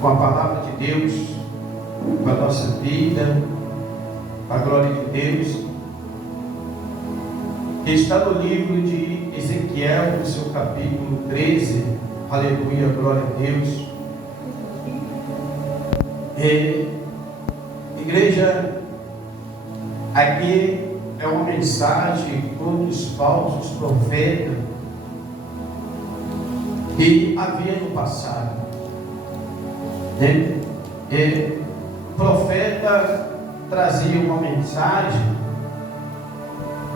com a palavra de Deus, com a nossa vida, com a glória de Deus, que está no livro de Ezequiel, no seu capítulo 13, aleluia, glória a Deus. Igreja, aqui é uma mensagem contra os falsos profetas que havia no passado. O profeta trazia uma mensagem,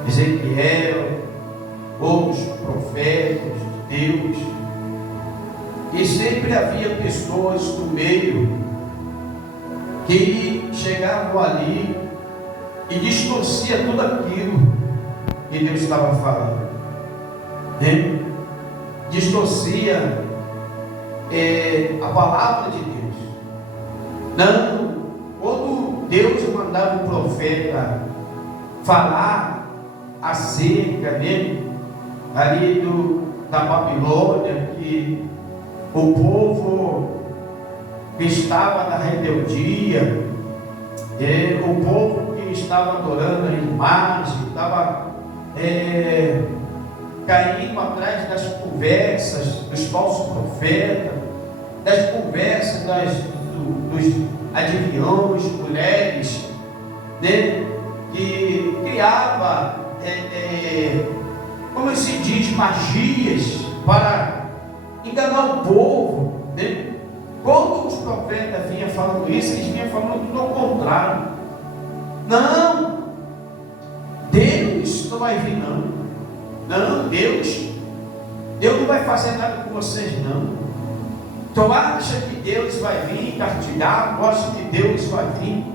Ezequiel, outros profetas de Deus, e sempre havia pessoas do meio que chegavam ali e distorcia tudo aquilo que Deus estava falando, distorcia a palavra de Deus. Não, quando Deus mandava o profeta falar acerca ali da Babilônia, que o povo que estava na rebeldia, o povo que estava adorando a imagem, estava caindo atrás das conversas dos falsos profetas, das conversas dos adivinhões, mulheres, que criava, como se diz, magias para enganar o povo. Quando os profetas vinham falando isso, eles vinham falando tudo ao contrário. Não, Deus não vai vir, não. Não, Deus não vai fazer nada com vocês, não. Tu acha que Deus vai vir castigar? Tu acha que Deus vai vir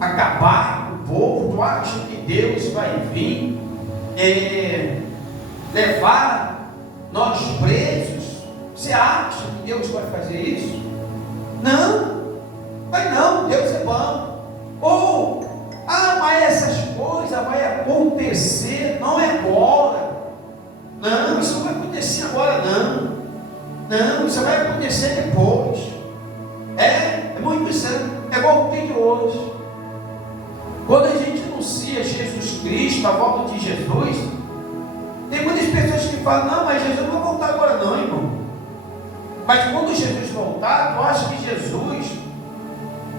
acabar com o povo? Tu acha que Deus vai vir levar nós presos? Você acha que Deus vai fazer isso? Não, vai não, Deus é bom. Mas essas coisas vai acontecer, não é agora. Não, isso não vai acontecer agora, não. Não, isso vai acontecer depois. É muito sério, é igual o que tem hoje. Quando a gente anuncia Jesus Cristo, a volta de Jesus, tem muitas pessoas que falam, não, mas Jesus não vai voltar agora não, irmão. Mas quando Jesus voltar, tu acha que Jesus,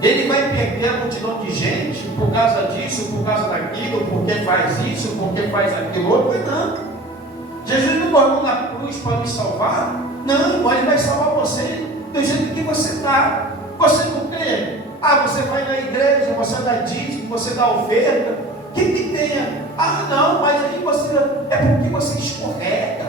ele vai perder a multidão de gente por causa disso, por causa daquilo, porque faz isso, porque faz aquilo outro? Não. Jesus não morreu na cruz para me salvar? Não, ele vai salvar você do jeito que você está. Você não crê? Você vai na igreja, você dá dízimo, você dá oferta. O que tem? Não, mas aí é porque você escorrega,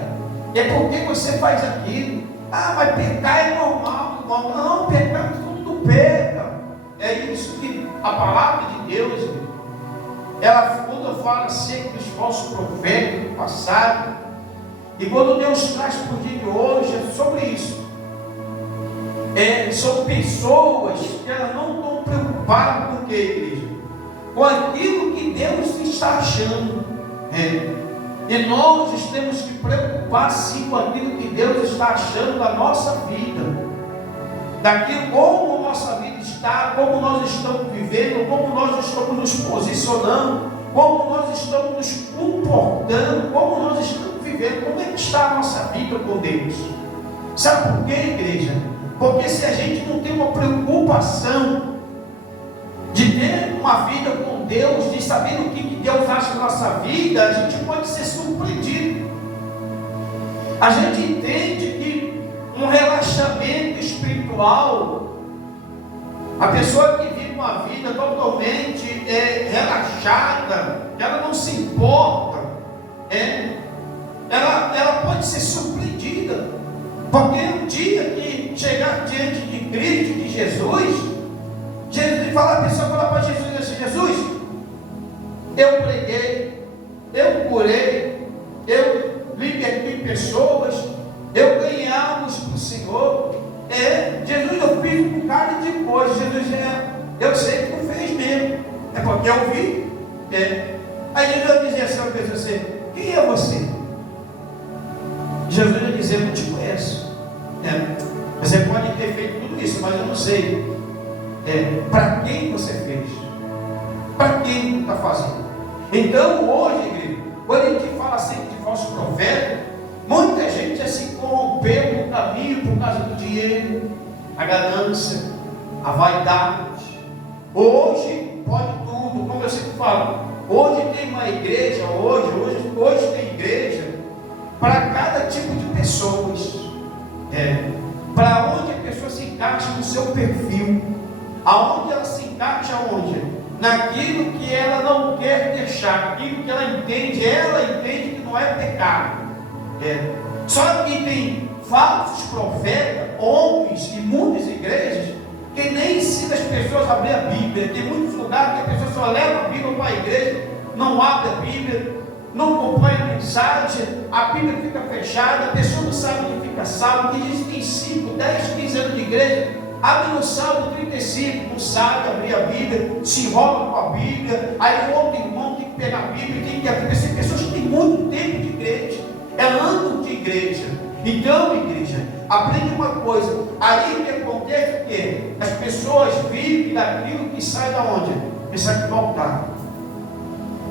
é porque você faz aquilo. Mas pecar é normal, irmão. Não, pecar todo mundo peca. É isso que a palavra de Deus, quando fala sempre dos falsos profetas do passado, e quando Deus traz para o dia de hoje, é sobre isso. São pessoas que elas não estão preocupadas com o que, igreja? Com aquilo que Deus está achando. E nós temos que preocupar sim com aquilo que Deus está achando da nossa vida, daquilo como a nossa vida está, como nós estamos vivendo, como nós estamos nos posicionando, como nós estamos nos comportando, como nós estamos vivendo, como é que está a nossa vida com Deus. Sabe por quê, igreja? Porque se a gente não tem uma preocupação de ter uma vida com Deus, de saber o que Deus acha da nossa vida, a gente pode ser surpreendido. A gente entende que um relaxamento espiritual, a pessoa que vive uma vida totalmente relaxada, ela não se importa, ela pode ser surpreendida, porque um dia que chegar diante de Cristo, de Jesus a pessoa fala para Jesus assim: Jesus, eu preguei, eu curei, eu libertei pessoas, eu ganhei almas para o Senhor. Jesus, eu fiz um bocado de coisa. Jesus, eu sei que tu fez mesmo, é porque eu vi. Aí Jesus vai dizer assim a pessoa assim: quem é você? Jesus vai dizer: eu não te conheço. Você pode ter feito tudo isso, mas eu não sei para quem você fez, para quem está fazendo. Então hoje, igreja, quando a gente fala sempre de falso profeta, muita gente já se corrompeu no caminho por causa do dinheiro, a ganância, a vaidade. Hoje pode tudo, como eu sempre falo, hoje tem uma igreja, hoje tem igreja para cada tipo de pessoas, para onde a pessoa se encaixa no seu perfil, aonde ela se encaixa, onde? Naquilo que ela não quer deixar, aquilo que ela entende que não é pecado. Só que tem falsos profetas, homens e muitas igrejas que nem ensinam as pessoas a abrir a Bíblia. Tem muitos lugares que a pessoa só leva a Bíblia para a igreja, não abre a Bíblia, não acompanha a mensagem, a Bíblia fica fechada, a pessoa não sabe onde fica salvo. Que diz que tem 5, 10, 15 anos de igreja, abre no Salmo 35, não sabe abrir a Bíblia, se enrola com a Bíblia, aí o outro irmão tem que pegar a Bíblia, tem que abrir. Tem pessoas que têm muito tempo de igreja, ano de igreja. Então, igreja, aprende uma coisa, aí o que acontece é que as pessoas vivem daquilo que sai da onde? Que sai do altar.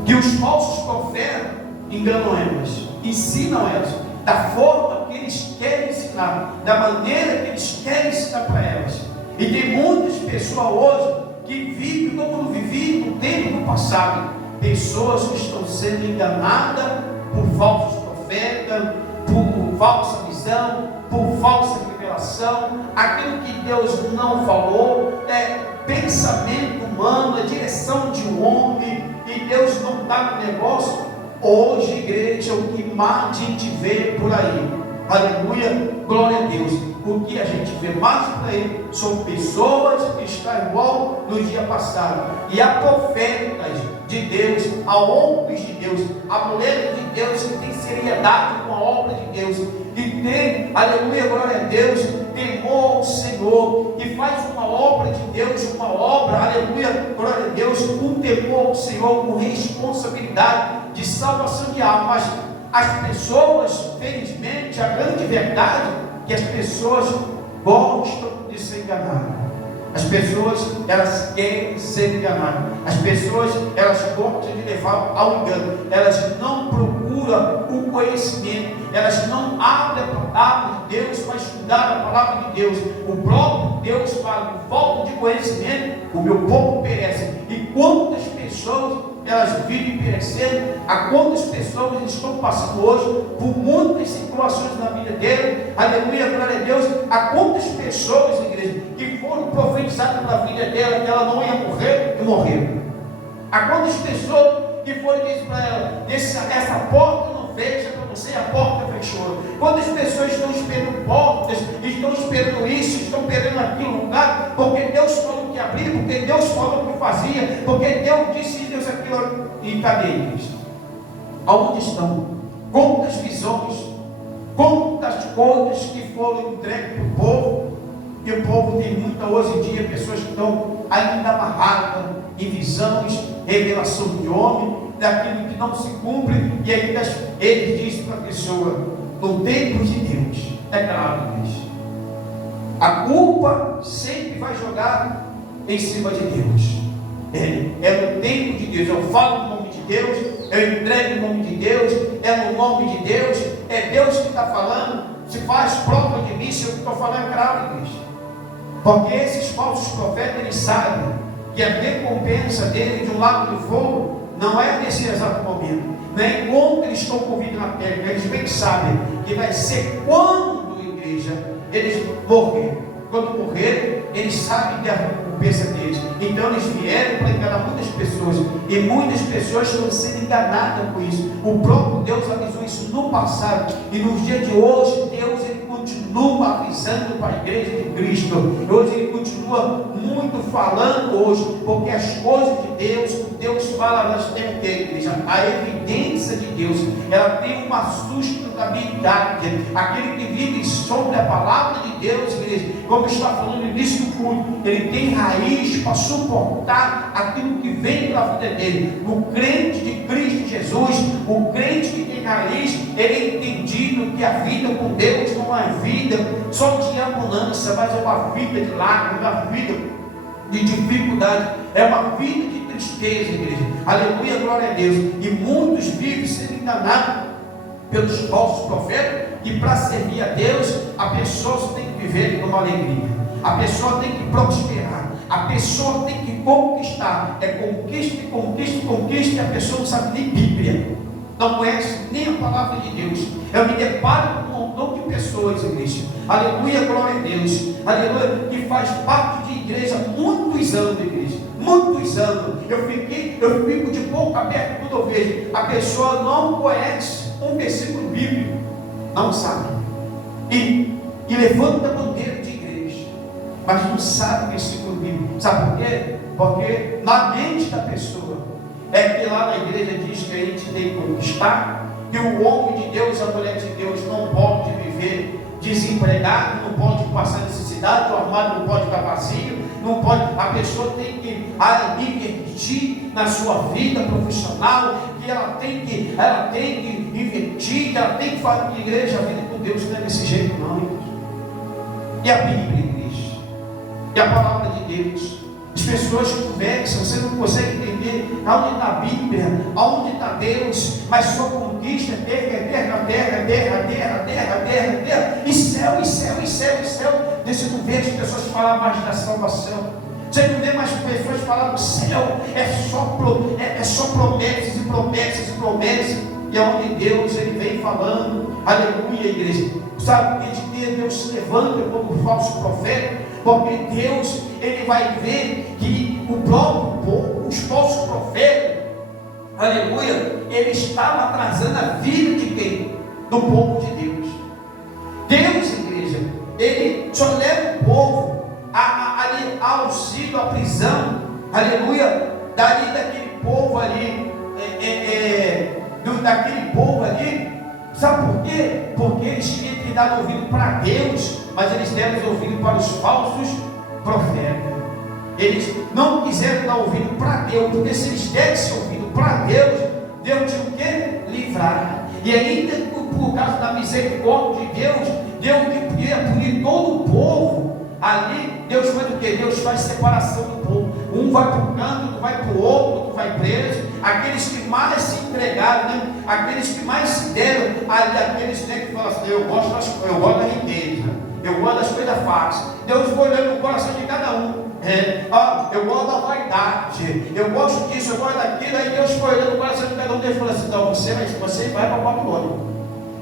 Que os falsos profetas enganam elas, ensinam elas, da forma que eles querem ensinar, da maneira que eles querem ensinar para elas. E tem muitas pessoas hoje que vivem como viviam no tempo do passado, pessoas que estão sendo enganadas por falsos profetas, por falsa visão, por falsa revelação, aquilo que Deus não falou, pensamento humano, é direção de um homem, e Deus não está no negócio. Hoje, igreja, o que mais a gente vê por aí, aleluia, glória a Deus, o que a gente vê mais por aí são pessoas que estão igual no dia passado, e há profetas de Deus, há homens de Deus, há mulheres de Deus que tem seriedade com a obra de Deus, que tem, aleluia, glória a Deus, temor ao Senhor, que faz uma obra de Deus, uma obra, aleluia, glória a Deus, com temor ao Senhor, com responsabilidade de salvação de alma. Mas as pessoas, felizmente, a grande verdade é que as pessoas gostam de ser enganadas. As pessoas, elas querem ser enganadas. As pessoas, elas gostam de levar ao engano. Elas não procuram o conhecimento. Elas não abrem a palavra de Deus para estudar a palavra de Deus. O próprio Deus fala: por falta de conhecimento, o meu povo perece. E quantas pessoas elas vivem perecendo, a quantas pessoas estão passando hoje por muitas situações na vida dele, aleluia, glória a Deus, a quantas pessoas, igreja, que foram profetizadas na vida dela, que ela não ia morrer, e morreram. A quantas pessoas que foram dizer para ela: essa porta não fecha para você, a porta fechou. Quantas pessoas estão esperando portas, estão esperando isso, estão esperando aquilo lugar, porque Deus falou que abrir, porque Deus falou que fazia, porque Deus disse Deus aquilo. E cadê eles? Aonde estão? Quantas visões, quantas coisas que foram entregues para o povo, e o povo tem muita hoje em dia, pessoas que estão ainda amarradas em visões, revelação de homem, daquilo que não se cumpre, e ainda ele diz para a pessoa: no tempo de Deus, é claro, Deus, a culpa sempre vai jogar em cima de Deus. É no tempo de Deus. Eu falo no nome de Deus, eu entrego no nome de Deus, é no nome de Deus, é Deus que está falando. Se faz prova de mim, se eu estou falando é claro, Deus. Porque esses falsos profetas, eles sabem que a recompensa dele de um lago de fogo não é nesse exato momento, não é enquanto eles estão com vida na terra. Eles bem sabem que vai ser quando, igreja, eles morrerem. Quando morrerem, eles sabem que a recompensa deles. Então eles vieram para enganar muitas pessoas, e muitas pessoas estão sendo enganadas com isso. O próprio Deus avisou isso no passado, e nos dias de hoje Deus, ele continua avisando para a igreja de Cristo. Hoje ele continua muito falando hoje, porque as coisas de Deus fala, elas têm o que, igreja? A evidência de Deus, ela tem uma sustentabilidade. Aquele que vive sobre a palavra de Deus, igreja, como está falando no início do culto, ele tem raiz para suportar aquilo que vem pela vida dele. O crente de Cristo Jesus Jesus, o crente que tem raiz, ele é entendido que a vida com Deus não é vida só de ambulância, mas é uma vida de lágrimas, uma vida de dificuldade, é uma vida de tristeza, igreja. Aleluia, glória a Deus. E muitos vivem sendo enganados pelos falsos profetas, e para servir a Deus, a pessoa só tem que viver numa alegria, a pessoa tem que prosperar, a pessoa tem que conquistar. É conquista e conquista e conquista, e a pessoa não sabe nem Bíblia, não conhece nem a palavra de Deus. Eu me deparo com um montão de pessoas, igreja, aleluia, glória a Deus, aleluia, que faz parte de igreja há muitos anos, igreja, muitos anos. Eu fico de boca aberta quando eu vejo a pessoa não conhece um versículo bíblico, não sabe, e levanta a bandeira de igreja, mas não sabe o versículo bíblico. Sabe por quê? Porque na mente da pessoa é que lá na igreja diz que a gente tem que conquistar, que o homem de Deus, a mulher de Deus não pode viver desempregado, não pode passar necessidade, o armário não pode estar vazio, não pode, a pessoa tem que investir na sua vida profissional, que ela tem que investir, que ela tem que fazer de igreja. A vida com Deus não é desse jeito não, igreja. E a Bíblia, igreja, e a palavra de Deus, as pessoas conversam, você não consegue entender aonde está a Bíblia, aonde está Deus, mas sua conquista é terra, e céu, você não vê as pessoas falar mais da salvação, você não vê mais pessoas falar do céu, é só promessas e promessas, e aonde Deus ele vem falando, aleluia, igreja. Sabe que de dia Deus se levanta como falso profeta, porque Deus ele vai ver que o próprio povo, os falsos profetas, aleluia, ele estava atrasando a vida de quem? Do povo de Deus. Deus, igreja, ele só leva o povo ali ao auxílio, à prisão, aleluia, daquele povo ali, sabe por quê? Porque eles tinham que dar ouvido para Deus, mas eles deram ouvido para os falsos profetas. Eles não quiseram dar ouvido para Deus, porque se eles dessem ouvido para Deus, Deus tinha o quê? Livrar. E ainda por causa da misericórdia de Deus podia punir todo o povo. Ali Deus faz o que? Deus faz separação do povo. Um vai para um canto, outro vai para o outro vai preso. Aqueles que mais se entregaram, né? Aqueles que mais se deram, aqueles que falam assim, eu gosto da riqueza, eu gosto das coisas fáceis. Deus foi olhando no coração de cada um. Eu gosto da vaidade, eu gosto disso, eu gosto daquilo. Aí Deus foi olhando no coração de cada um. Deus falou assim, então você vai para Babilônia.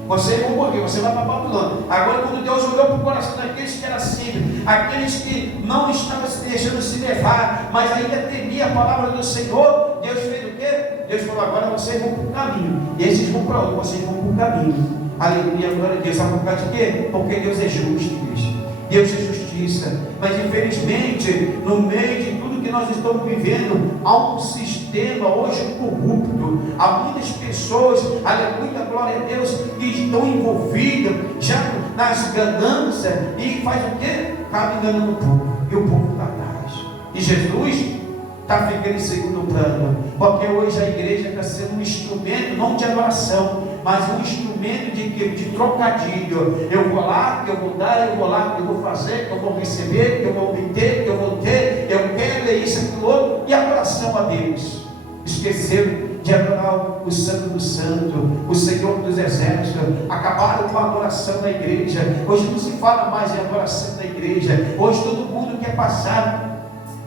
Você vai morrer, você vai para Babilônia. Agora, quando Deus olhou para o coração daqueles que eram simples, aqueles que não estavam se deixando se levar, mas ainda temia a palavra do Senhor, Deus fez o quê? Deus falou, agora vocês vão para o caminho. E esses vão para onde? Vocês vão para o caminho. Aleluia, glória a Deus. Sabe por causa de quê? Porque Deus é justo, igreja. Deus é justiça. Mas infelizmente, no meio de tudo que nós estamos vivendo, há um sistema hoje corrupto. Há muitas pessoas, aleluia, glória a Deus, que estão envolvidas já nas ganâncias e faz o quê? Acaba enganando o povo. E o povo está atrás. E Jesus está ficando em segundo plano, porque hoje a igreja está sendo um instrumento não de adoração, mas um instrumento de trocadilho. Eu vou lá, eu vou dar, eu vou lá, eu vou fazer, eu vou receber, eu vou obter, eu vou ter, eu quero, é isso, aquilo outro, e adoração a Deus. Esqueceram de adorar o Santo do Santo, o Senhor dos Exércitos. Acabaram com a adoração da igreja. Hoje não se fala mais em adoração da igreja. Hoje todo mundo quer passar.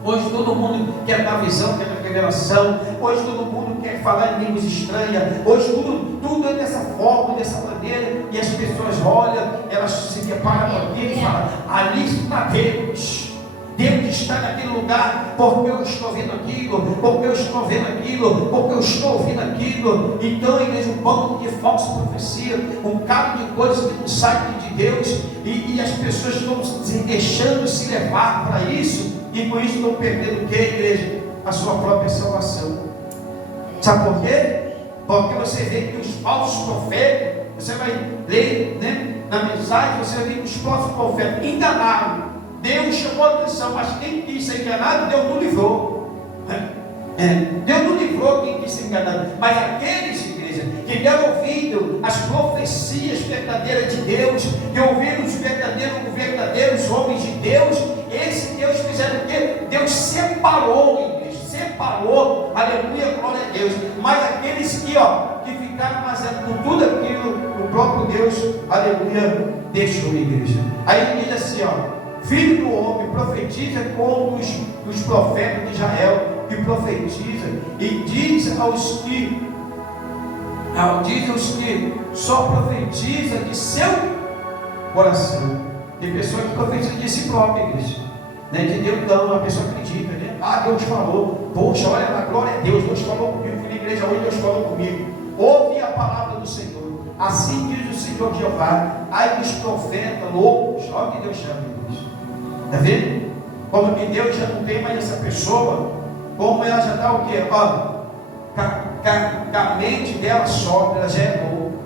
Hoje todo mundo quer dar visão, quer dar revelação. Hoje todo mundo quer falar em línguas estranhas. Hoje tudo é dessa forma, dessa maneira. E as pessoas olham, elas se deparam com aquilo e falam, ali está Deus. Deus está naquele lugar, porque eu estou vendo aquilo, porque eu estou vendo aquilo, porque eu estou ouvindo aquilo. Então, igreja, um bando de falsa profecia, um bocado de coisas que não saem de Deus, e as pessoas estão se deixando se levar para isso, e com isso estão perdendo o que, igreja? A sua própria salvação. Sabe por quê? Porque você vê que os falsos profetas, você vai ler, né, na mensagem, você vai ver que os falsos profetas enganaram. Deus chamou a atenção, mas quem quis ser enganado, Deus não livrou. Deus não livrou quem quis se enganar, mas aqueles, igreja, que deram ouvido às profecias verdadeiras de Deus, que ouviram os verdadeiros homens de Deus, esse Deus fizeram o quê? Deus separou, igreja, separou, aleluia, glória a Deus. Mas aqueles que ficaram fazendo com tudo aquilo, o próprio Deus, aleluia, deixou a igreja. Aí ele diz assim, filho do homem, profetiza como os profetas de Israel, que profetiza, e diz aos que só profetiza de seu coração. Tem pessoa que profetiza de si própria, igreja, de Deus não, a pessoa acredita, Deus falou, poxa, olha lá, glória a Deus, Deus falou comigo, fui na igreja hoje, Deus falou comigo, ouve a palavra do Senhor, assim diz o Senhor Jeová, ai dos profetas loucos, olha o que Deus chama, igreja, está vendo? Como que Deus já não tem mais essa pessoa, como ela já está o quê? A mente dela sobe, ela já é louca.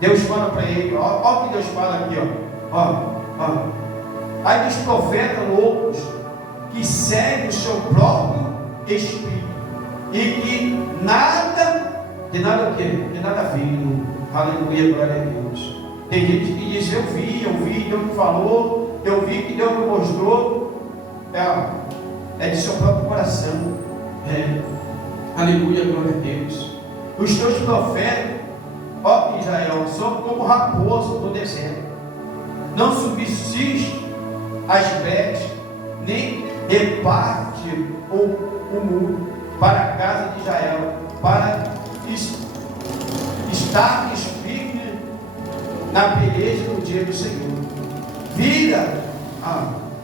Deus fala para ele, olha o que Deus fala aqui, aí dos profetas loucos que seguem o seu próprio espírito e que nada o quê? Que nada viram. Aleluia, glória a Deus. Tem gente que diz, eu vi, Deus me falou, eu vi que Deus me mostrou. É de seu próprio coração. Aleluia, glória a Deus. Os teus profetas, Israel, são como raposa no deserto. Não subsiste as brechas, nem reparte o muro para a casa de Israel, para estar firme na peleja no dia do Senhor.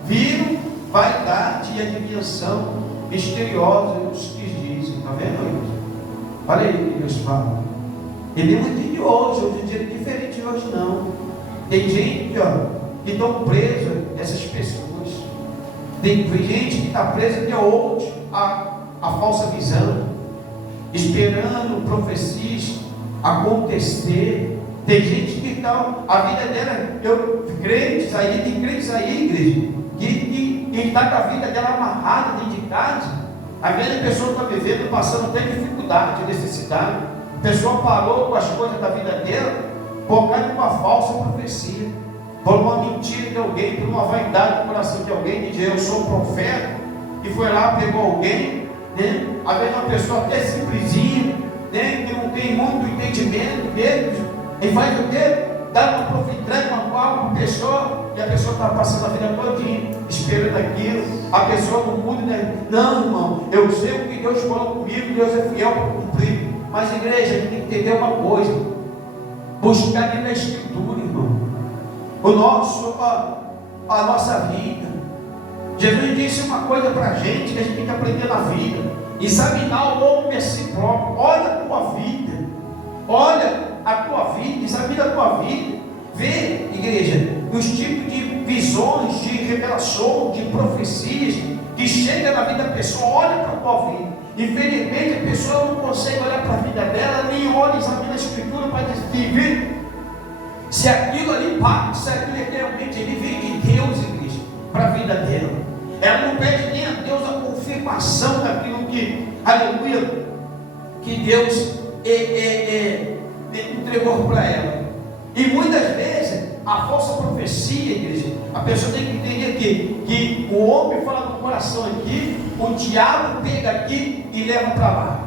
Viram vaidade e admiração misteriosa os que dizem, está vendo? Olha aí o que Deus fala. Ele é muito de hoje em dia é diferente de hoje não. Tem gente que estão presas, essas pessoas. Tem gente que está presa até hoje a falsa visão, esperando profecias acontecer. Tem gente que está, a vida dela, tem crentes aí, igreja, que está com a vida dela amarrada dentro de casa. Às vezes a pessoa está vivendo, passando até dificuldade, necessidade. A pessoa parou com as coisas da vida dela por causa de uma falsa profecia, por uma mentira de alguém, por uma vaidade do coração de alguém, de dizer eu sou um profeta, e foi lá, pegou alguém, às vezes uma pessoa até simplesinha, que não tem muito entendimento mesmo, e faz o quê? Dá uma profetia, uma pessoa, e a pessoa está passando a vida todinha, esperando aquilo, a pessoa não muda, não, irmão, eu sei o que Deus falou comigo, Deus é fiel para cumprir, mas igreja, a gente tem que entender uma coisa, buscar dentro da Escritura, irmão, a nossa vida. Jesus disse uma coisa para a gente, que a gente tem que aprender na vida, examinar o homem a si próprio. Olha a tua vida, examina a tua vida, vê, igreja, os tipos de visões, de revelação, de profecias que chega na vida da pessoa. Olha para a tua vida. Infelizmente a pessoa não consegue olhar para a vida dela, nem olha, examina a Escritura para decidir se aquilo ali se aquilo realmente ele vem de Deus, igreja, para a vida dela. Ela não pede nem a Deus a confirmação daquilo que, aleluia, que Deus entregou para ela. E muitas vezes a falsa profecia, igreja, a pessoa tem que entender que o homem fala no coração aqui, o diabo pega aqui e leva para lá.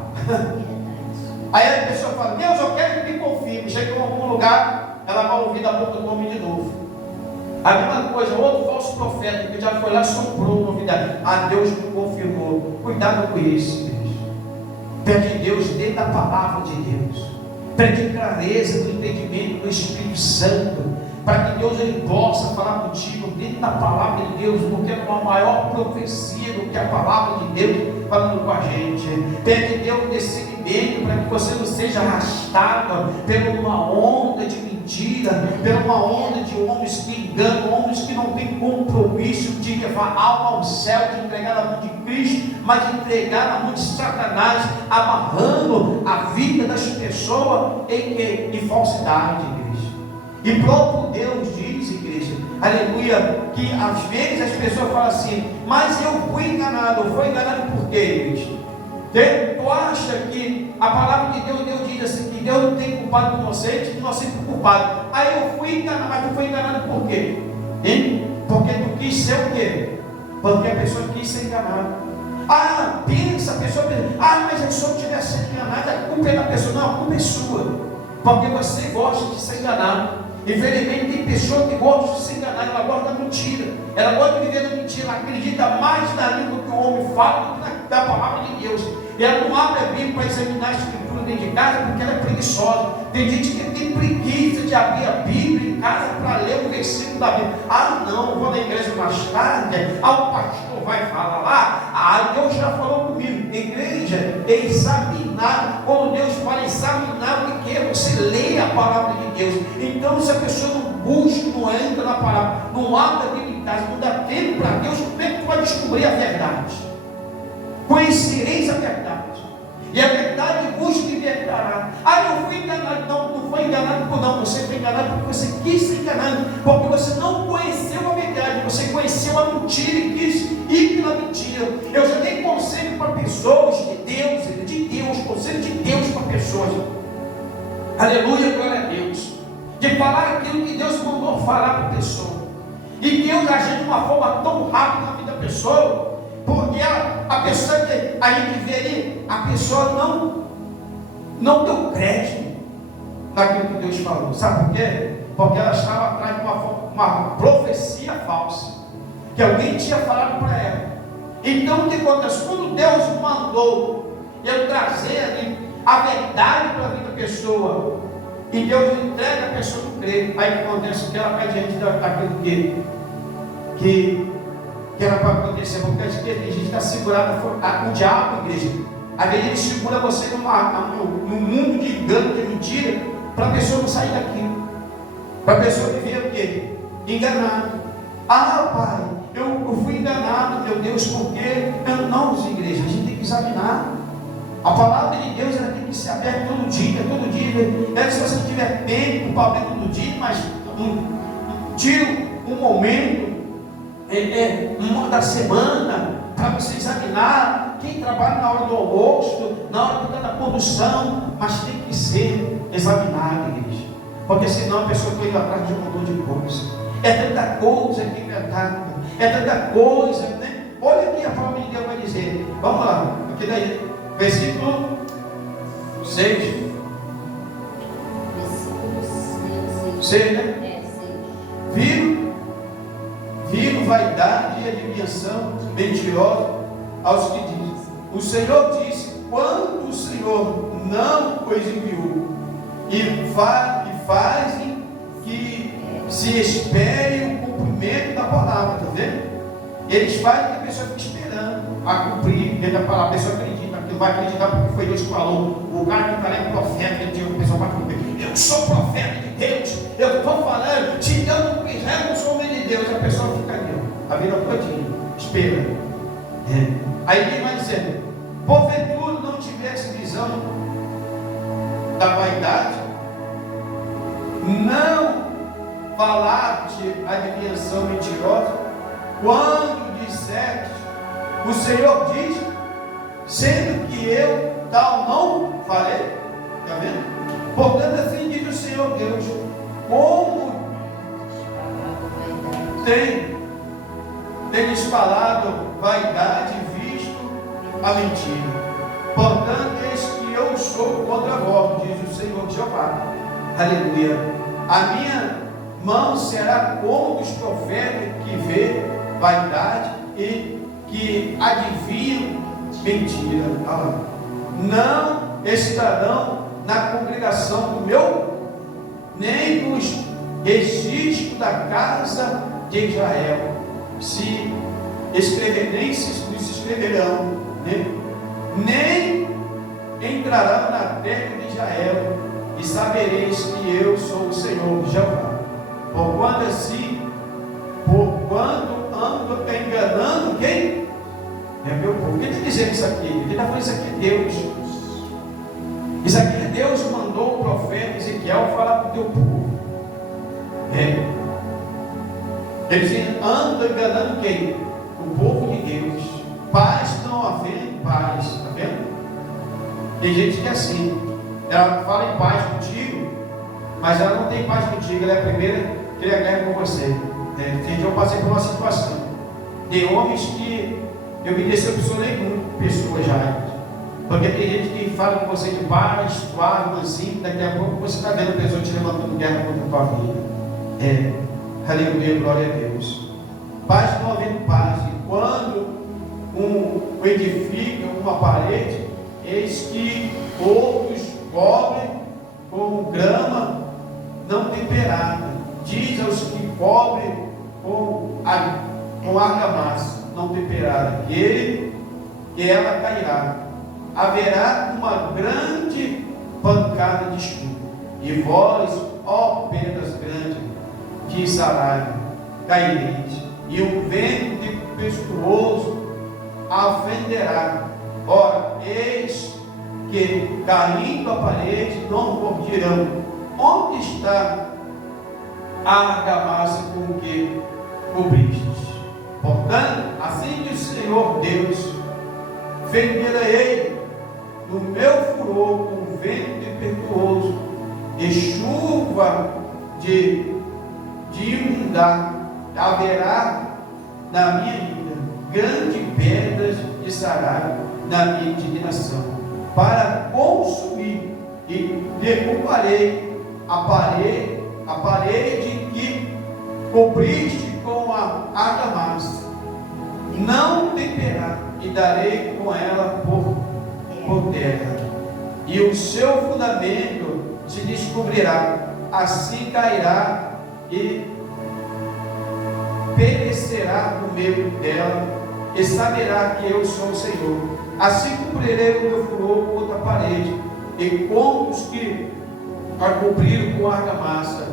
Aí a pessoa fala, Deus, eu quero que me confirme. Chega em algum lugar, ela vai ouvir da boca do homem de novo. A mesma coisa, outro falso profeta que já foi lá, soprou novidade. Deus não confirmou. Cuidado com isso, igreja. Pede Deus dentro da palavra de Deus. Pede clareza do entendimento do Espírito Santo, para que Deus ele possa falar contigo dentro da palavra de Deus, porque é uma maior profecia do que a palavra de Deus falando com a gente. Pede Deus discernimento para que você não seja arrastado por uma onda de mentira, por uma onda de homens que enganam, homens que não têm compromisso de levar a alma ao céu, de entregar na mão de Cristo, mas de entregar na mão de Satanás, amarrando a vida das pessoas em falsidade, igreja. E próprio Deus diz, igreja, aleluia, que às vezes as pessoas falam assim, mas eu fui enganado. Foi enganado por quê, igreja? Tu acha que a palavra de Deus diz assim, que Deus não tem culpado com inocente, inocente por culpado. Aí eu fui enganado, mas tu foi enganado por quê? Hein? Porque tu quis ser o quê? Porque a pessoa quis ser enganada. Ah, pensa, a pessoa pensa, mas se eu tivesse sido enganado, a culpa é da pessoa. Não, a culpa é sua. Porque você gosta de ser enganado. Infelizmente tem pessoa que gosta de se enganar, ela gosta da mentira, ela gosta de viver da mentira, ela acredita mais na língua que o homem fala do que na palavra de Deus. E ela não abre a Bíblia para examinar a Escritura dentro de casa porque ela é preguiçosa. Tem gente que tem preguiça de abrir a Bíblia em casa para ler o versículo da Bíblia. Não, vou na igreja mais tarde, o pastor vai falar lá. Deus já falou comigo. Igreja é examinar. Quando Deus fala examinar, o que é? Você lê a palavra de Deus. Então, se a pessoa não busca, não entra na palavra, não abre a Bíblia em casa, não dá tempo para Deus, como é que tu vai descobrir a verdade? Conhecereis a verdade, e a verdade vos libertará. Eu fui enganado. Não foi enganado por não, você foi enganado porque você quis ser enganado, porque você não conheceu a verdade, você conheceu a mentira e quis ir pela mentira. Eu já dei conselho para pessoas de Deus, conselho de Deus para pessoas, aleluia, glória a Deus, de falar aquilo que Deus mandou falar para a pessoa, e Deus agiu de uma forma tão rápida na vida da pessoa, porque a pessoa que a gente vê ali, a pessoa não deu crédito naquilo que Deus falou. Sabe por quê? Porque ela estava atrás de uma profecia falsa, que alguém tinha falado para ela. Então o que acontece? Quando Deus mandou eu trazer ali a verdade para a vida da pessoa, e Deus entrega a pessoa no crê, aí o que acontece? Que ela vai diante daquilo que era para acontecer, porque a gente está segurado, o diabo, igreja, às vezes ele segura você num mundo de engano, de mentira, para a pessoa não sair daquilo, para a pessoa viver o quê? Enganado. Pai, eu fui enganado, meu Deus, porque não, igreja, a gente tem que examinar. A palavra de Deus ela tem que ser aberta todo dia. Se você não tiver tempo para abrir todo dia, mas tira um momento uma da semana para você examinar. Quem trabalha na hora do almoço, na hora da condução, mas tem que ser examinado, igreja, porque senão a pessoa está indo atrás de um montão de coisa. É tanta coisa que inventar, é tanta coisa, né? Olha aqui a palavra de Deus vai dizer. Vamos lá, aqui daí, versículo 6. Versículo 6, né? Viram vaidade e adivinhação mentirosa aos que dizem: o Senhor disse, quando o Senhor não os enviou, e fazem que se espere o cumprimento da palavra, está vendo? Eles fazem que a pessoa fique esperando a cumprir dentro da palavra. A pessoa acredita, aquilo vai acreditar porque foi Deus que falou. O cara que está lá é profeta, a pessoa vai cumprir. Eu sou profeta de Deus, eu estou falando, te dando o que já não sou homem de Deus. A pessoa fica ali, a vida todinha, esperando. Aí ele vai dizendo: porventura não tivesse visão da vaidade, não falaste adivinhação mentirosa, quando disseste, o Senhor diz, sendo que eu tal não falei. Está vendo? Portanto, assim diz o Senhor Deus: como tenes falado vaidade, visto a mentira. Portanto, eis que eu sou contra vós, diz o Senhor Jeová. Aleluia. A minha mão será contra os profetas que vê vaidade e que adivinham mentira. Não estarão na congregação do meu, nem nos registros da casa de Israel. Se escrever, se escreverão, né? Nem entrarão na terra de Israel, e sabereis que eu sou o Senhor Jeová. Porquanto ando enganando quem? É meu povo. Quem está dizendo isso aqui? Quem está falando isso aqui é Deus. Isso aqui é Deus que mandou o profeta Ezequiel falar para o teu povo. Ele diz: anda enganando quem? O povo de Deus. Paz não havendo paz. Está vendo? Tem gente que é assim, ela fala em paz contigo, mas ela não tem paz contigo, ela é a primeira que ele guerra com você. Eu passei por uma situação de homens que eu me decepcionei muito com pessoas já. Porque tem gente que fala com você de paz, suave, mansinho, daqui a pouco você está vendo a pessoa te levantando guerra contra a tua vida. Aleluia, glória a Deus. Paz não havendo paz. E quando edifica uma parede, eis que outros cobrem com grama não temperada. Diz aos que cobrem com argamassa não temperada, que ela cairá. Haverá uma grande pancada de chuva, e vós, ó pedras grandes de Sarai, caireis, e um vento tempestuoso a fenderá. Ora, eis que, caindo a parede, não vos dirão: onde está a argamassa com que cobristes? Portanto, assim diz o Senhor Deus: fenderei no meu furor com vento tempestuoso e chuva de inundar. Haverá na minha ira grandes pedras de Sarai na minha indignação, para consumir, e derrubarei a parede que cobriste com a argamassa, não temperar, e darei com ela por terra, e o seu fundamento se descobrirá, assim cairá e perecerá no meio dela, e saberá que eu sou o Senhor. Assim cumprirei o meu furor contra a parede, e com os que a cobriram com argamassa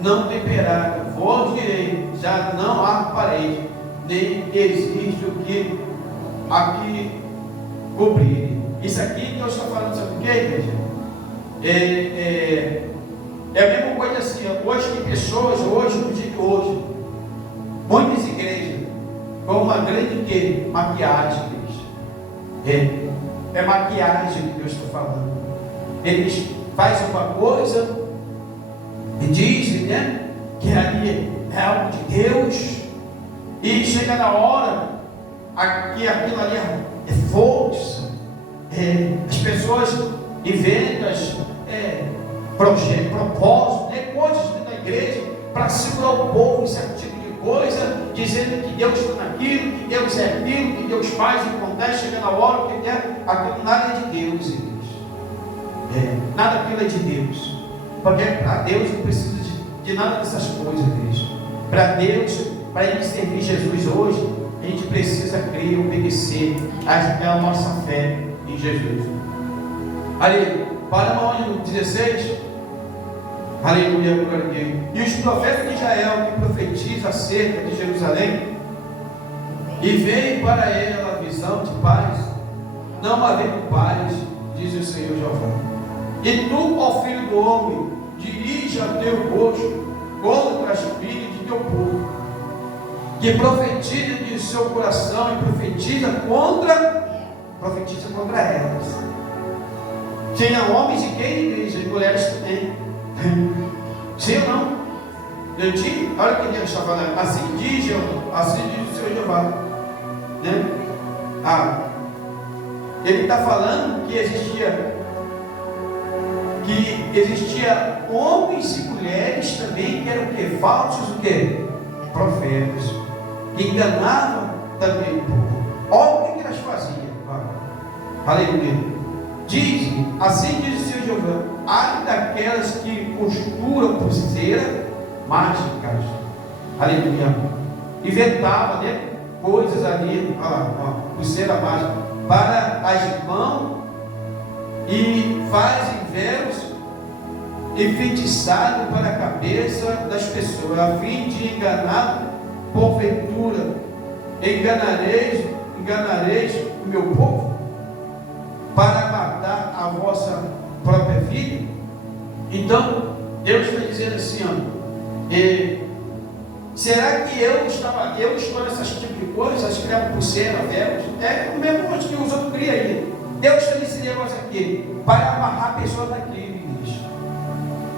não temperada, vos direi: já não há parede, nem existe o que aqui cobrir. Isso aqui Deus está falando, sabe o que, igreja? É a mesma coisa assim. Hoje tem pessoas, no dia de hoje, muitas igrejas com uma grande maquiagem, igreja. É maquiagem que Deus está falando. Eles fazem uma coisa e dizem, né, que ali é algo de Deus, e chega na hora que aquilo ali é força. As pessoas inventam propósitos, coisas dentro da igreja para segurar o povo em certo tipo de coisa, dizendo que Deus está naquilo, que Deus é aquilo, que Deus faz e acontece, chega na hora que aquilo nada é de Deus, igreja. Nada aquilo é de Deus, porque para Deus não precisa de nada dessas coisas, igreja. Para Deus, para Ele servir Jesus hoje, a gente precisa crer e obedecer a nossa fé em Jesus. Ali, para o 16, aleluia, glória a Deus. E os profetas de Israel que profetizam acerca de Jerusalém, e veio para ela a visão de paz, não havendo paz, diz o Senhor Jeová. E tu, ó filho do homem, dirige o teu rosto contra as filhas de teu povo, que profetiza de seu coração e profetiza contra elas. Tinha homens e quem, igreja, e mulheres também. Sim ou não? Eu tinha, olha o que Deus está falando. Assim diz o Senhor Jeová, né? Ele está falando que existia homens e mulheres também que eram o que? Falsos o que? Profetas, que enganavam também o povo. Olha o que elas faziam. Aleluia. Assim diz o Senhor Jeová: há daquelas que costuram pulseira mágicas, aleluia, inventava, né, coisas ali, pulseira mágica para as mãos, e fazem véus e feitiçado para a cabeça das pessoas, a fim de enganar, porventura enganareis o meu povo, para matar a vossa própria filha. Então Deus está dizendo assim, será que eu estou nessas tipo de coisas, criando pulseira, véus? É o mesmo que os outros criam aí. Deus tem esse negócio aqui para amarrar pessoas daquilo, igreja.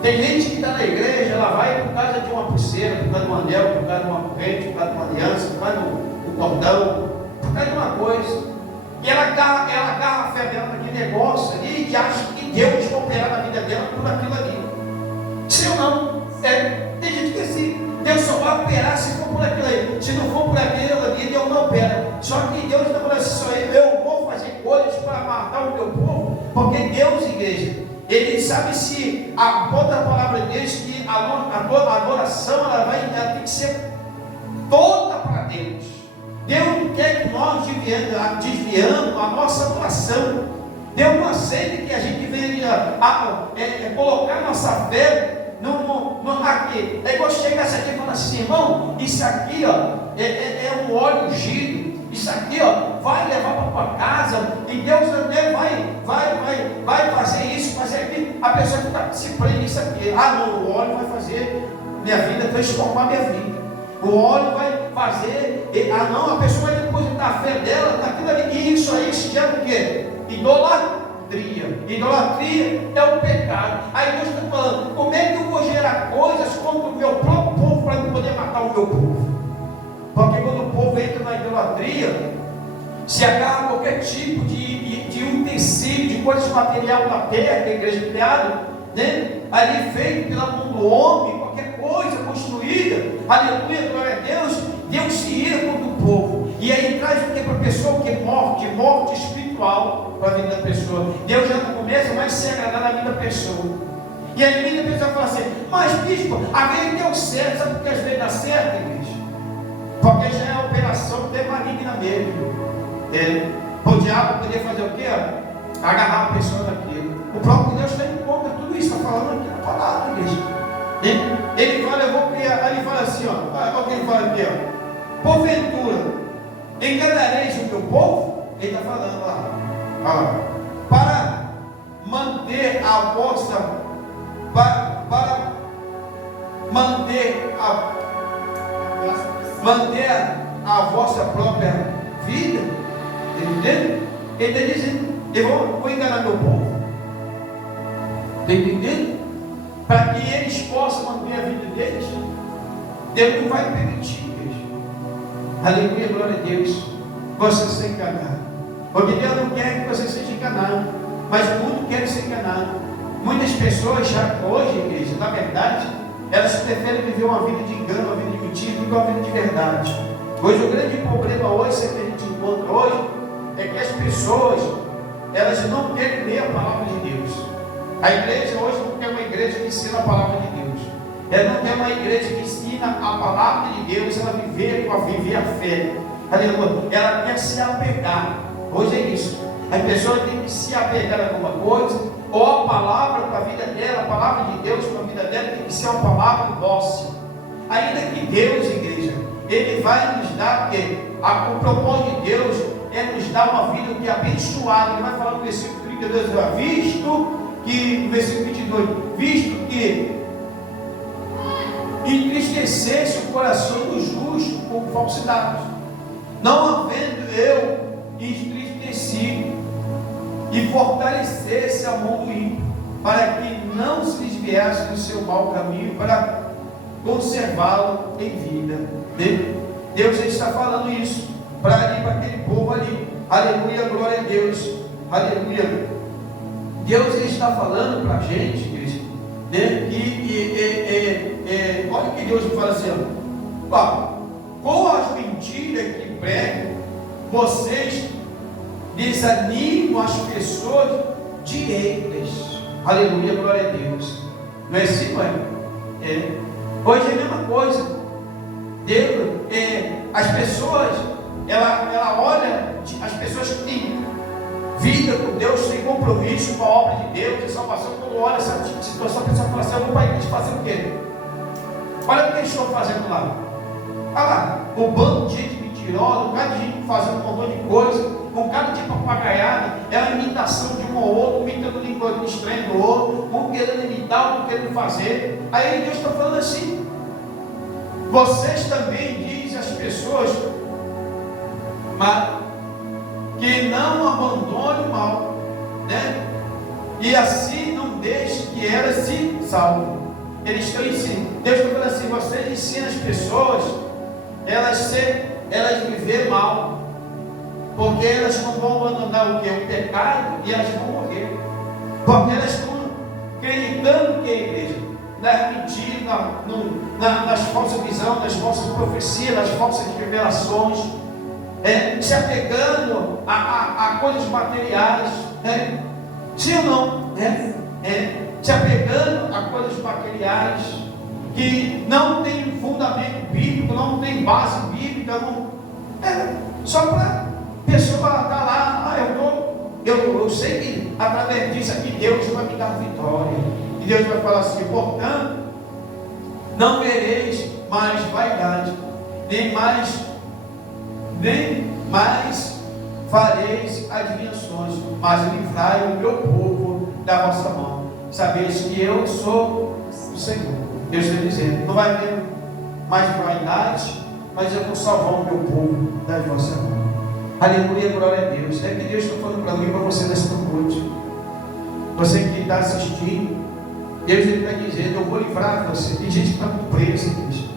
Tem gente que está na igreja, ela vai por causa de uma pulseira, por causa de um anel, por causa de uma corrente, por causa de uma aliança, por causa do cordão, por causa de uma coisa. E ela agarra a fé dela naquele negócio ali e acha que Deus vai operar na vida dela por aquilo ali. Se ou não, tem gente que é assim. Deus só vai operar se for por aquilo ali. Se não for por aquilo ali, Deus não opera. Só que Deus não fala assim, só eu vou fazer coisas para matar o meu povo, porque Deus, igreja, Ele sabe se a outra palavra de Deus que a adoração ela tem que ser toda para Deus. Deus não quer que nós desviamos a nossa adoração. Deus não aceita que a gente venha colocar nossa fé aqui. É igual chegasse aqui e falar assim, irmão, isso aqui é um óleo ungido, isso aqui vai levar para a tua casa, e Deus vai fazer isso, fazer aquilo. A pessoa que se prende nisso aqui, não, o óleo vai fazer minha vida, transformar minha vida. O óleo vai fazer, a pessoa vai depositar a fé dela naquilo ali, e isso aí se chama o quê? Idolatria é um pecado. Aí Deus está falando, como é que eu vou gerar coisas contra o meu próprio povo para não poder matar o meu povo? Porque quando o povo entra na idolatria, se agarra qualquer tipo de utensílio, de coisa de material da terra, que a igreja é criada, né? Ali feito pela mão do homem, qualquer coisa construída, aleluia, glória a Deus, Deus se ira contra o povo. E aí traz o que para a pessoa? O que? Morte espiritual para a vida da pessoa. Deus já não começa mais a se agradar na vida da pessoa. E aí a vida da pessoa fala assim, mas bispo, a vez deu certo, sabe por que às vezes dá certo, igreja? Porque já é a operação maligna mesmo. O diabo poderia fazer o quê? Agarrar a pessoa daquilo. O próprio Deus está em conta de tudo isso, está falando aqui na palavra, igreja. Ele fala, eu vou criar, aí ele fala assim, olha o que ele fala aqui, porventura, enganareis o meu povo? Ele está falando lá, para manter a vossa, para manter a vossa própria vida, entendeu? Ele está dizendo, eu vou enganar meu povo, está entendendo? Para que eles possam manter a vida deles, Deus não vai permitir, igreja. Aleluia, glória a Deus, você ser enganado. Porque Deus não quer que você seja enganado, mas o mundo quer ser enganado. Muitas pessoas já hoje, igreja, na verdade, elas preferem viver uma vida de engano, uma vida de mentira, do que uma vida de verdade. Hoje o grande problema hoje, que a gente encontra hoje, é que as pessoas, elas não querem ler a palavra de Deus. A igreja hoje não quer uma igreja que ensina a palavra de Deus. Ela não quer uma igreja que ensina a palavra de Deus, ela viver a fé. Aleluia. Ela quer se apegar. Hoje é isso. A pessoa tem que se apegar a alguma coisa, ou a palavra para a vida dela, a palavra de Deus para a vida dela tem que ser uma palavra dócil. Ainda que Deus, igreja, Ele vai nos dar, porque o propósito de Deus é nos dar uma vida que é abençoada. Ele vai falar no versículo 32, visto que, no versículo 22, visto que entristecesse o coração do justo com falsidades, não havendo eu entristecido e fortalecesse a mão do ímpio, para que não se desviasse do seu mau caminho, para conservá-lo em vida. Deus está falando isso para aquele povo ali. Aleluia, glória a Deus. Aleluia. Deus está falando para a gente, igreja, olha o que Deus fala assim, com as mentiras que pregam, vocês desanimam as pessoas direitas. Aleluia, glória a Deus. Não é assim, mãe? Hoje é a mesma coisa. Deus, as pessoas, ela olha, as pessoas que têm vida com Deus, têm compromisso com a obra de Deus, de salvação, quando olha essa situação, a pessoa fala assim, eu vou para a igreja fazer o quê? Olha o que eles estão fazendo lá. Olha lá, um bando de gente mentirosa, um cara de gente fazendo um montão de coisa, um cara de papagaiada, é uma imitação de um ou outro, imitando língua estranha do outro, um querendo imitar, outro querendo fazer. Aí Deus está falando assim, vocês também dizem às pessoas que não abandone o mal, né? E assim não deixe que elas se salvem. Eles estão ensinando. Deus está falando assim: vocês ensinam as pessoas, elas viver mal, porque elas não vão abandonar o que? O pecado, e elas vão morrer. Porque elas estão acreditando que a igreja, nas mentiras, nas falsas visões, nas falsas profecias, nas falsas revelações, se apegando a coisas materiais, sim ou não? Se apegando a coisas materiais que não tem fundamento bíblico, não tem base bíblica, só para a pessoa estar lá, eu sei que através disso aqui Deus vai me dar vitória, e Deus vai falar assim: portanto, não vereis mais vaidade, nem mais fareis adivinhações, mas livrai o meu povo da vossa mão. Sabeis que eu sou o Senhor. Deus está dizendo: não vai ter mais vaidade, mas eu vou salvar o meu povo da vossa mão. Aleluia, glória a Deus. É que Deus está falando para mim e para você nesta noite. Você que está assistindo, Deus está dizendo: eu vou livrar você. Tem gente que está com presa, Cristo.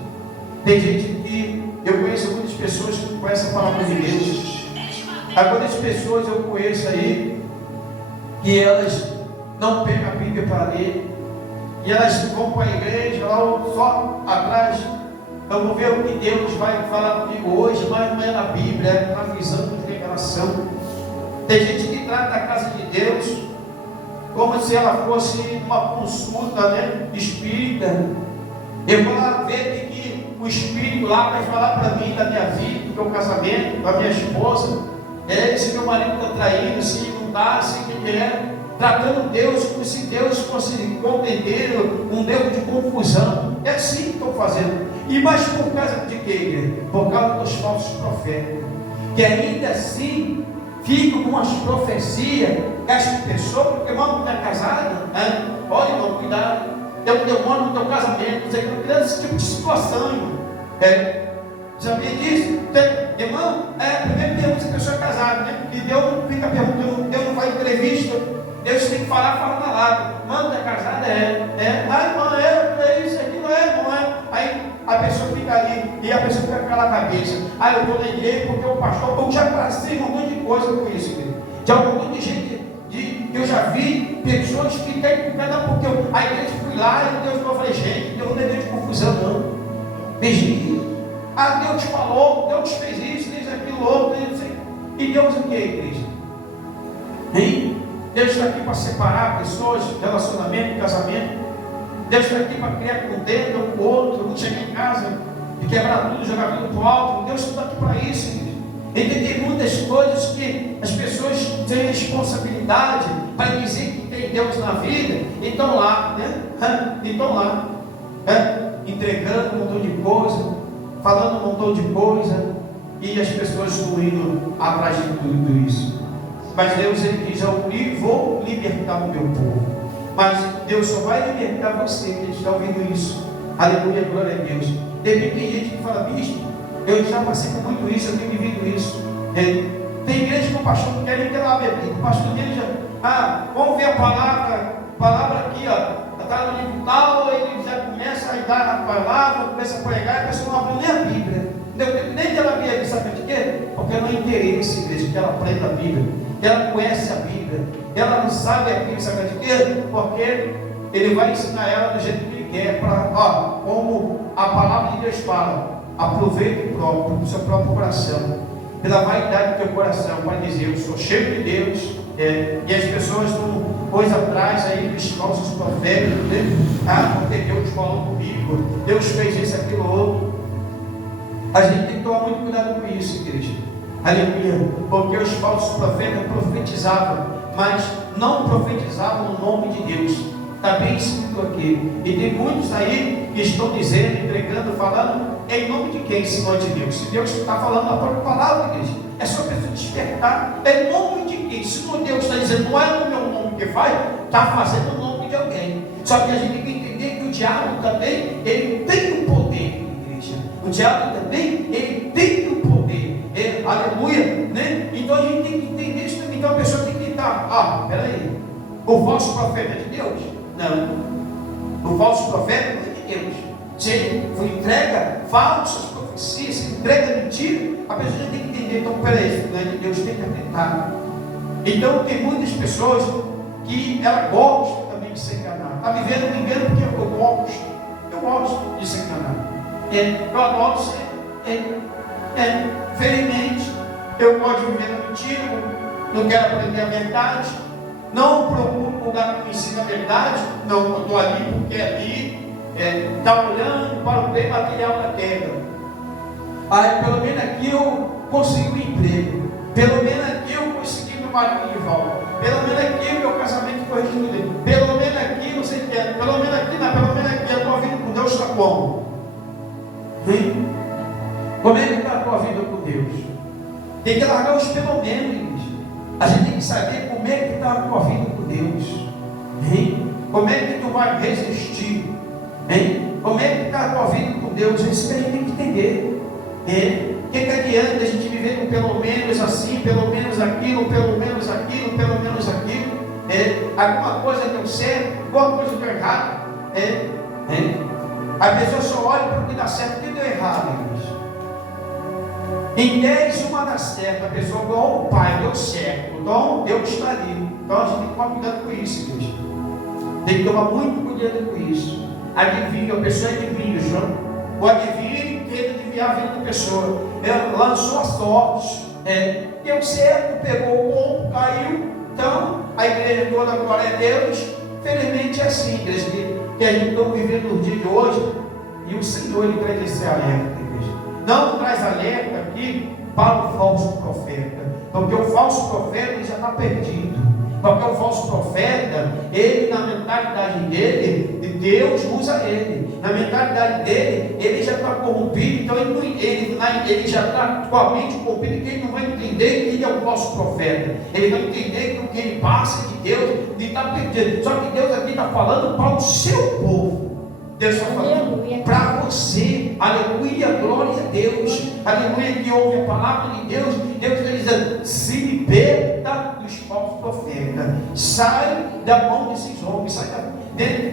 Tem gente que eu conheço muitas pessoas que conhecem a palavra de Deus. Há quantas pessoas eu conheço aí que elas não pegam a Bíblia para ler, e elas vão para a igreja lá só atrás. Eu vou ver o que Deus vai falar comigo hoje, mas não é na Bíblia, é na visão de revelação. Tem gente que trata a casa de Deus como se ela fosse uma consulta, espírita. Eu vou lá ver que o Espírito lá vai falar para mim da minha vida, do meu casamento, da minha esposa, se meu marido está traindo, se não está, se que é. Tratando Deus como se Deus fosse compreender um Deus de confusão. É assim que estão fazendo. E mas por causa de quê? Por causa dos falsos profetas, que ainda assim ficam com as profecias que as pessoas, porque irmão não está casado, olha, irmão, cuidado, tem um demônio no teu casamento, você está criando esse tipo de situação, irmão. Sabia disso? Irmão, primeiro pergunta se a pessoa é casada, porque Deus não fica perguntando, Deus não faz entrevista. Deus tem que falar na lata. Mano, é casada? Irmão, isso aqui não é. Aí a pessoa fica ali, e a pessoa fica com aquela cabeça: eu vou na igreja porque o pastor. Eu já passei um monte de coisa com isso, querido. Já um monte de gente, que eu já vi pessoas que tem porque a igreja fui lá e Deus falou: falei, gente, Deus não é Deus de confusão, não. Beijinho. Deus te falou, Deus te fez isso, fez aquilo outro, e Deus o que, igreja? Deus está aqui para separar pessoas, relacionamento, casamento. Deus está aqui para criar contenda um com o outro, não chegar em casa e quebrar tudo, jogar tudo para o alto. Deus está aqui para isso, querido. Tem muitas coisas que as pessoas têm responsabilidade para dizer que tem Deus na vida, e estão lá, entregando um montão de coisa, falando um montão de coisa, e as pessoas estão indo atrás de tudo isso. Mas Deus, ele diz: eu vou libertar o meu povo. Mas Deus só vai libertar você, que está ouvindo isso. Aleluia, glória a Deus. Tem gente que fala: bicho, eu já passei por muito isso, eu tenho vivido isso. Tem igreja que o pastor não quer nem ter lá bebida. O pastor dele já, vamos ver a palavra aqui, está no livro tal, ele já começa a dar a palavra, começa a pregar, e a pessoa não abre nem a Bíblia. Nem que ela abra a Bíblia, sabe de quê? Porque não é interesse, igreja, que ela aprenda a Bíblia, que ela conhece a Bíblia, ela não sabe a Bíblia, sabe de quê? Porque ele vai ensinar ela do jeito que ele quer, como a palavra de Deus fala: aproveite do seu próprio coração, pela vaidade do teu coração, para dizer: eu sou cheio de Deus. E as pessoas estão coisa atrás aí dos falsos profetas, porque Deus falou comigo, Deus fez isso, aquilo, outro. A gente tem que tomar muito cuidado com isso, igreja. Aleluia. Porque os falsos profetas profetizavam, mas não profetizavam no nome de Deus. Está bem escrito aqui. E tem muitos aí que estão dizendo, entregando, falando em nome de quem, Senhor de Deus? Se Deus está falando a própria palavra, igreja, é só a pessoa despertar. É nome de quem? Se Deus está dizendo, não é o meu nome que faz, está fazendo o nome de alguém. Só que a gente tem que entender que o diabo também, ele tem o poder, igreja. O diabo também, ele tem o poder. Aleluia, né? Então a gente tem que peraí, o falso profeta é de Deus? Não. O falso profeta não é de Deus. Se ele entrega falsas profecias, se entrega mentira, a pessoa já tem que entender, então peraí, isso não é de Deus, tem que acreditar. Então tem muitas pessoas que ela gosta também de ser enganada. Está vivendo um engano porque eu gosto de ser enganado. Eu adoro ser. Felizmente, eu gosto de viver na mentira, não quero aprender a verdade, não procuro um lugar que me ensine a verdade, não, eu estou ali porque ali está olhando para o bem material da terra. Pelo menos aqui eu consegui um emprego, pelo menos aqui eu consegui meu marido de volta, pelo menos aqui o meu casamento foi resolvido, pelo menos aqui não sei o que é, pelo menos aqui a tua vida com Deus está como? Como é que está a tua vida com Deus? Tem que largar os pelo menos. A gente tem que saber como é que está a tua vida com Deus. Como é que tu vai resistir? Como é que está a tua vida com Deus? Isso que a gente tem que entender. O que adianta a gente viver com pelo menos assim, pelo menos aquilo, pelo menos aquilo, pelo menos aquilo? Alguma coisa deu certo, alguma coisa deu errado. A pessoa só olha para o que dá certo, o que deu errado, igreja. Em 10 uma dá certo, a pessoa igual o pai, deu certo, então Deus está ali. Então a gente tem que tomar cuidado com isso, igreja. Tem que tomar muito cuidado com isso. Adivinha, a pessoa adivinha, o adivinho tenta desviar a vida da pessoa. Ela lançou a sorte, deu certo, pegou o ombro, caiu. Então a igreja toda, glória a Deus. Felizmente é assim, igreja, que a gente está vivendo no dia de hoje. E o Senhor ele traz esse alerta, igreja. Não traz alerta aqui para o falso profeta, porque o falso profeta ele já está perdido, porque o falso profeta, ele na mentalidade dele, Deus usa ele, na mentalidade dele, ele já está corrompido, então ele já está com a mente corrompida, que ele não vai entender que ele é o falso profeta, ele vai entender que o que ele passa de Deus, ele está perdido. Só que Deus aqui está falando para o seu povo. Deus está falando para você, aleluia, glória a Deus, aleluia, que ouve a palavra de Deus. Deus está dizendo: se liberta dos falsos profetas, sai da mão desses homens,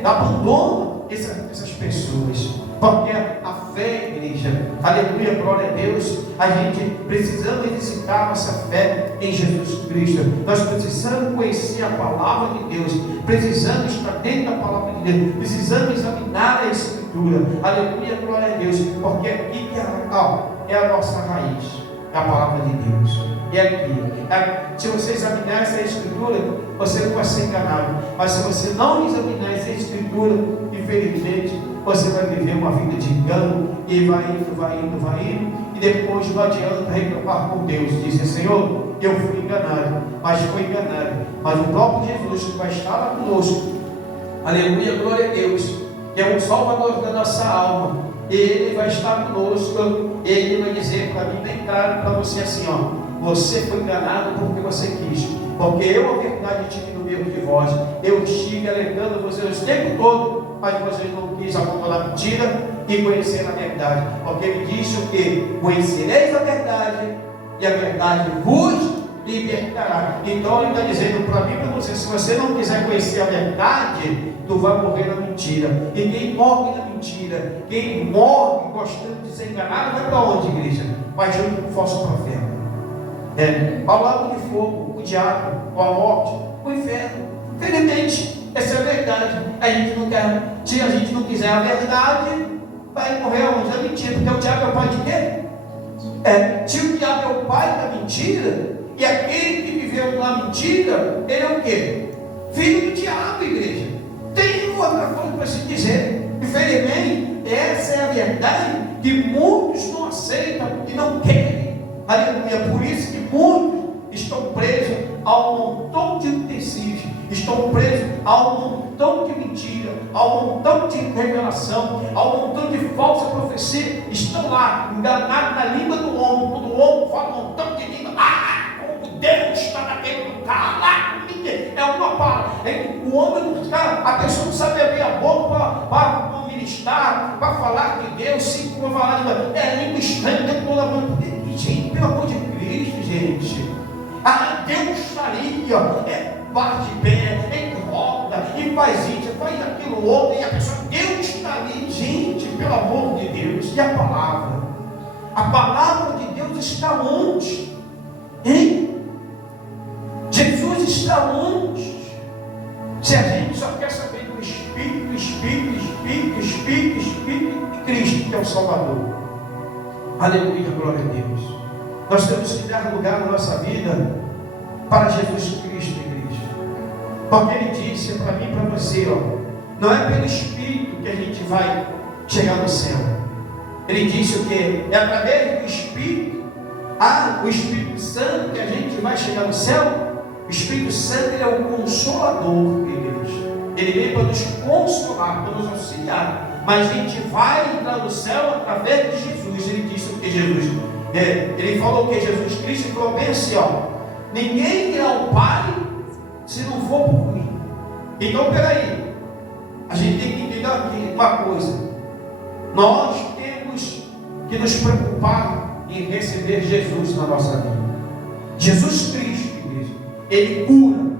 abandona essas pessoas, porque a fé, igreja, aleluia, glória a Deus, a gente precisamos exercitar nossa fé em Jesus Cristo. Nós precisamos conhecer a palavra de Deus, precisamos estar dentro da palavra de Deus, precisamos examinar a Escritura, aleluia, glória a Deus, porque aqui é a nossa raiz, é a palavra de Deus. E aqui, se você examinar essa Escritura, você não vai ser enganado. Mas se você não examinar essa Escritura, infelizmente, você vai viver uma vida de engano, e vai indo, e depois não adianta reclamar com Deus. Dizer: Senhor, eu fui enganado, mas o próprio Jesus que vai estar lá conosco, aleluia, glória a Deus, que é o Salvador da nossa alma, Ele vai estar conosco. Ele vai dizer para mim bem claro para você assim: você foi enganado porque você quis, porque eu, a verdade, tive no meio de vós, eu estive alertando vocês o tempo todo, mas vocês não quis abandonar a mentira e conhecer a verdade, porque Ele disse o que? Conhecereis a verdade, e a verdade vos libertará. Então Ele está dizendo para mim e para você: se você não quiser conhecer a verdade, tu vai morrer na mentira. E quem morre na mentira, quem morre gostando de ser enganado, vai para onde, igreja? Vai junto com o falso profeta. Ao lago de fogo, o diabo, ou a morte, o inferno. Felizmente, essa é a verdade. A gente não quer. Se a gente não quiser a verdade, vai morrer onde? Na mentira. Porque o diabo é o pai de quê? Se o diabo é o pai da mentira, e aquele que viveu na mentira, ele é o quê? Filho do diabo, igreja. Tem outra coisa para se dizer. Infelizmente, essa é a verdade que muitos não aceitam e não querem. Aleluia. Por isso que muitos estão presos a um montão de utensílios, estão presos a um montão de mentira, a um montão de revelação, a um montão de falsa profecia. Estão lá, enganados na língua do homem. Quando o homem fala um montão de língua, como Deus está naquele lugar lá. É uma palavra. O homem não está, a pessoa não sabe abrir a boca para ministrar, para falar de Deus, sim, para falar de língua estranha, dentro toda a mão. Gente, pelo amor de Cristo, gente. Deus está ali, bate pé, e roda, e faz isso, faz aquilo outro, e a pessoa, Deus está ali, gente, pelo amor de Deus. E a palavra? A palavra de Deus está onde? Hein? Jesus está onde? Se a gente só quer saber do Espírito, Espírito, Espírito, Espírito, Espírito de Cristo, que é o Salvador. Aleluia, glória a Deus. Nós temos que dar lugar na nossa vida para Jesus Cristo, igreja. Porque Ele disse para mim e para você, não é pelo Espírito que a gente vai chegar no céu. Ele disse o quê? É através do Espírito, o Espírito Santo, que a gente vai chegar no céu. O Espírito Santo, ele é o Consolador, igreja. Ele veio para nos consolar, para nos auxiliar. Mas a gente vai entrar no céu através de Jesus. Ele disse o que Jesus? Ele falou o que? Jesus Cristo falou bem assim, ninguém irá ao Pai se não for por mim. Então, peraí, a gente tem que entender aqui uma coisa. Nós temos que nos preocupar em receber Jesus na nossa vida. Jesus Cristo, igreja, Ele cura.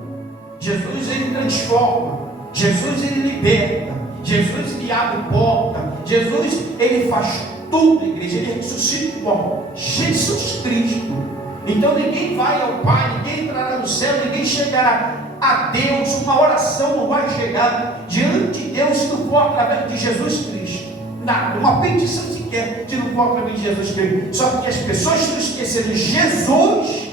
Jesus, Ele transforma. Jesus, Ele liberta. Jesus, Ele abre porta. Jesus, Ele faz tudo, igreja. Ele ressuscita o morto. Jesus Cristo. Então ninguém vai ao Pai, ninguém entrará no céu, ninguém chegará a Deus. Uma oração não vai chegar diante de Deus se não for através de Jesus Cristo. Nada, uma petição sequer se não for através de Jesus Cristo. Só que as pessoas estão esquecendo Jesus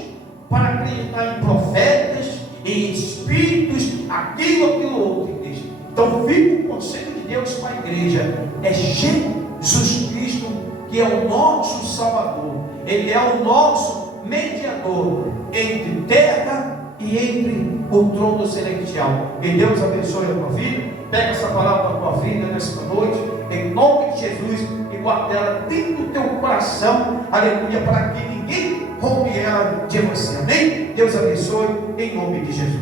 para acreditar em profetas, em espíritos, aquilo outro, igreja. Então fica o conselho de Deus para a igreja: é Jesus Cristo que é o nosso Salvador. Ele é o nosso mediador entre terra e entre o trono celestial. Que Deus abençoe a tua vida. Pega essa palavra para a tua vida nesta noite, em nome de Jesus, e guarda ela dentro do teu coração, aleluia, para que ninguém roube ela de você. Amém? Deus abençoe, em nome de Jesus.